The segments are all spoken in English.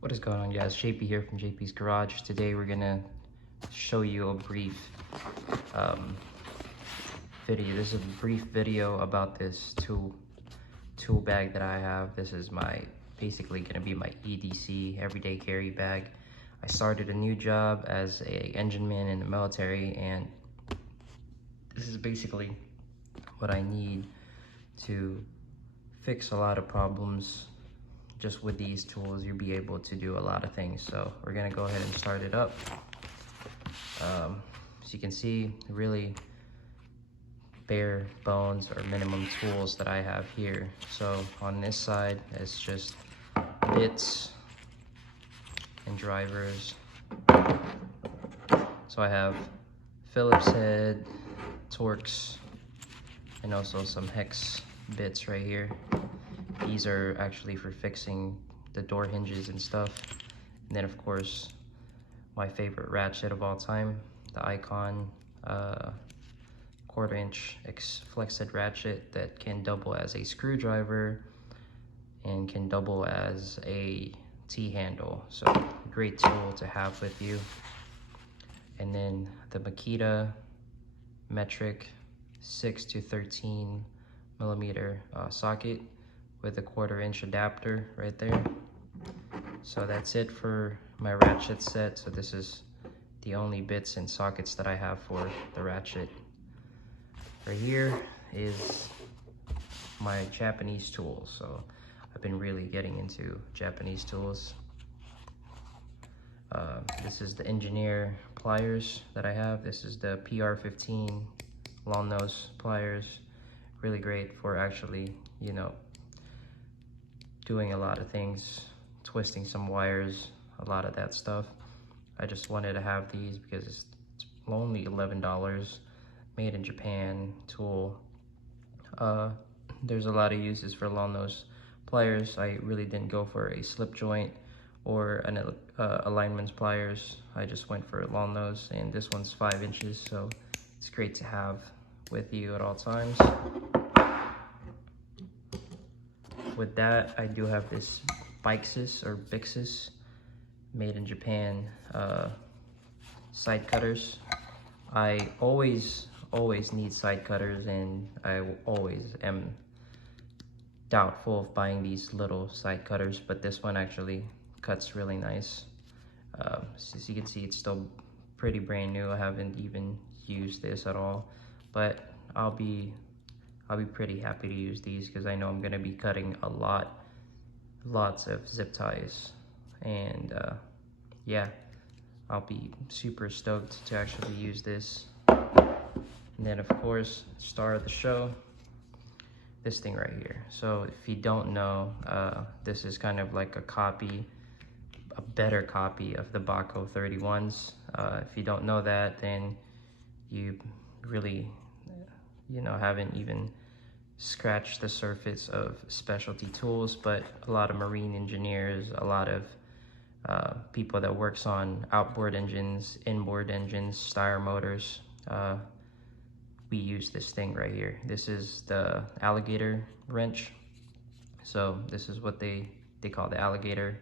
What is going on, guys? JP here from JP's Garage. Today we're gonna show you a brief video. This is a brief video about this tool bag that I have. This is basically gonna be my EDC, everyday carry bag. I started a new job as a engine man in the military, and this is basically what I need to fix a lot of problems. Just with these tools, you'll be able to do a lot of things. So we're gonna go ahead and start it up. As you can see, really bare bones or minimum tools that I have here. So on this side, it's just bits and drivers. So I have Phillips head, Torx, and also some hex bits right here. These are actually for fixing the door hinges and stuff. And then of course, my favorite ratchet of all time, the Icon 1/4" flex head ratchet that can double as a screwdriver and can double as a T-handle. So great tool to have with you. And then the Makita metric 6 to 13 millimeter socket with a 1/4" adapter right there. So that's it for my ratchet set. So this is the only bits and sockets that I have for the ratchet. Right here is my Japanese tools. So I've been really getting into Japanese tools. This is the engineer pliers that I have. This is the PR15 long nose pliers. Really great for actually, you know, doing a lot of things, twisting some wires, a lot of that stuff. I just wanted to have these because it's only $11, made in Japan tool. There's a lot of uses for long nose pliers. I really didn't go for a slip joint or an alignment pliers. I just went for a long nose, and this one's 5 inches, so it's great to have with you at all times. With that, I do have this Bixus or Bixus, made in Japan, side cutters. I always need side cutters, and I always am doubtful of buying these little side cutters, but this one actually cuts really nice. As you can see, it's still pretty brand new. I haven't even used this at all, but I'll be pretty happy to use these because I know I'm gonna be cutting lots of zip ties, and yeah, I'll be super stoked to actually use this. And then of course, star of the show, this thing right here. So if you don't know, this is kind of like a better copy of the Bahco 31s. If you don't know that, then you really, you know, haven't even scratched the surface of specialty tools. But a lot of marine engineers, a lot of people that works on outboard engines, inboard engines, Steyr motors, we use this thing right here. This is the alligator wrench. So this is what they call the alligator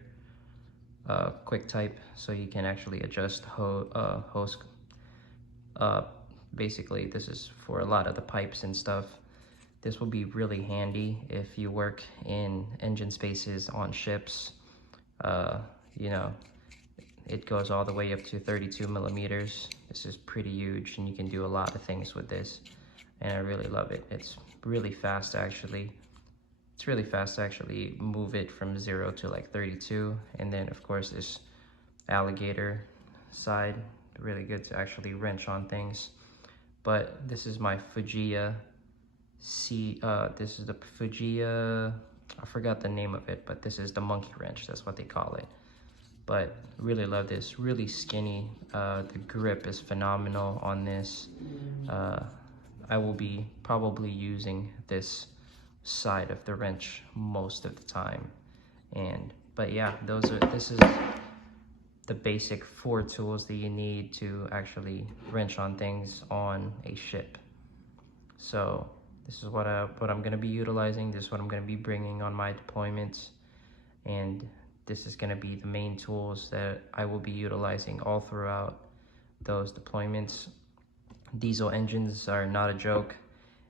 quick type. So you can actually adjust hose. Basically, this is for a lot of the pipes and stuff. This will be really handy if you work in engine spaces on ships. You know, it goes all the way up to 32 millimeters. This is pretty huge, and you can do a lot of things with this, and I really love it. It's really fast actually. It's really fast to actually move it from 0 to like 32. And then of course this alligator side, really good to actually wrench on things. But this is my Fujiya this is the Fujiya, I forgot the name of it, but this is the monkey wrench, that's what they call it. But really love this, really skinny. The grip is phenomenal on this. I will be probably using this side of the wrench most of the time. But yeah, this is the basic 4 tools that you need to actually wrench on things on a ship. So this is what I'm going to be utilizing. This is what I'm going to be bringing on my deployments. And this is going to be the main tools that I will be utilizing all throughout those deployments. Diesel engines are not a joke,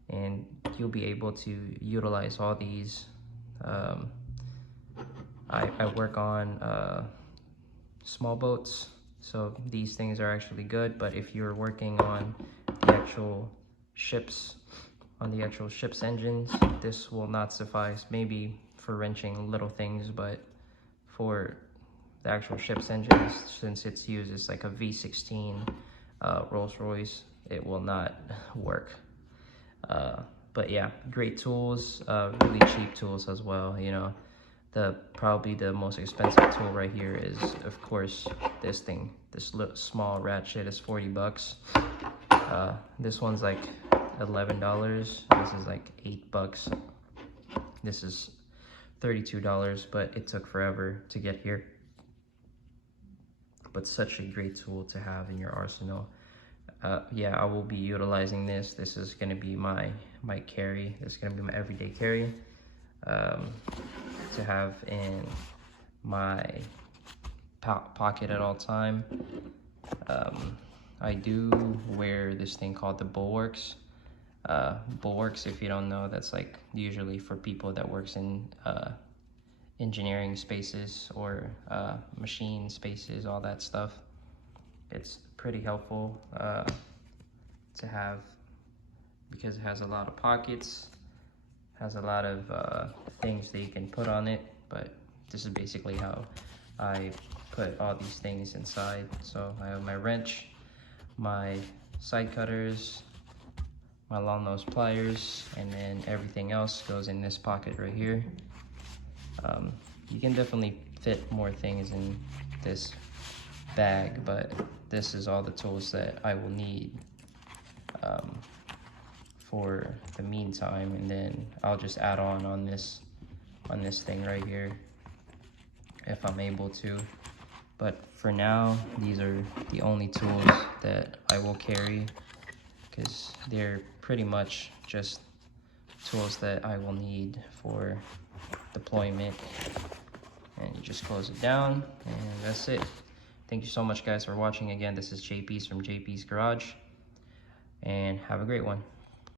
and you'll be able to utilize all these. I work on small boats, so these things are actually good, but if you're working on the actual ships, engines, this will not suffice. Maybe for wrenching little things, but for the actual ship's engines, since it's used as like a V16 Rolls-Royce, it will not work. But yeah, great tools, really cheap tools as well. You know, probably the most expensive tool right here is, of course, this thing. This small ratchet is 40 bucks. This one's like $11. This is like 8 bucks. This is $32, but it took forever to get here. But such a great tool to have in your arsenal. Yeah, I will be utilizing this. This is going to be my carry. This is going to be my everyday carry to have in my pocket at all time. I do wear this thing called the Bulwarks. Bulwarks, if you don't know, that's like usually for people that works in engineering spaces or machine spaces, all that stuff. It's pretty helpful to have because it has a lot of pockets, has a lot of things that you can put on it, but this is basically how I put all these things inside. So I have my wrench, my side cutters, my long nose pliers, and then everything else goes in this pocket right here. You can definitely fit more things in this bag, but this is all the tools that I will need for the meantime, and then I'll just add on this thing right here if I'm able to. But for now, these are the only tools that I will carry because they're pretty much just tools that I will need for deployment. And you just close it down, and that's it. Thank you so much, guys, for watching. Again, this is JP's from JP's Garage, and have a great one.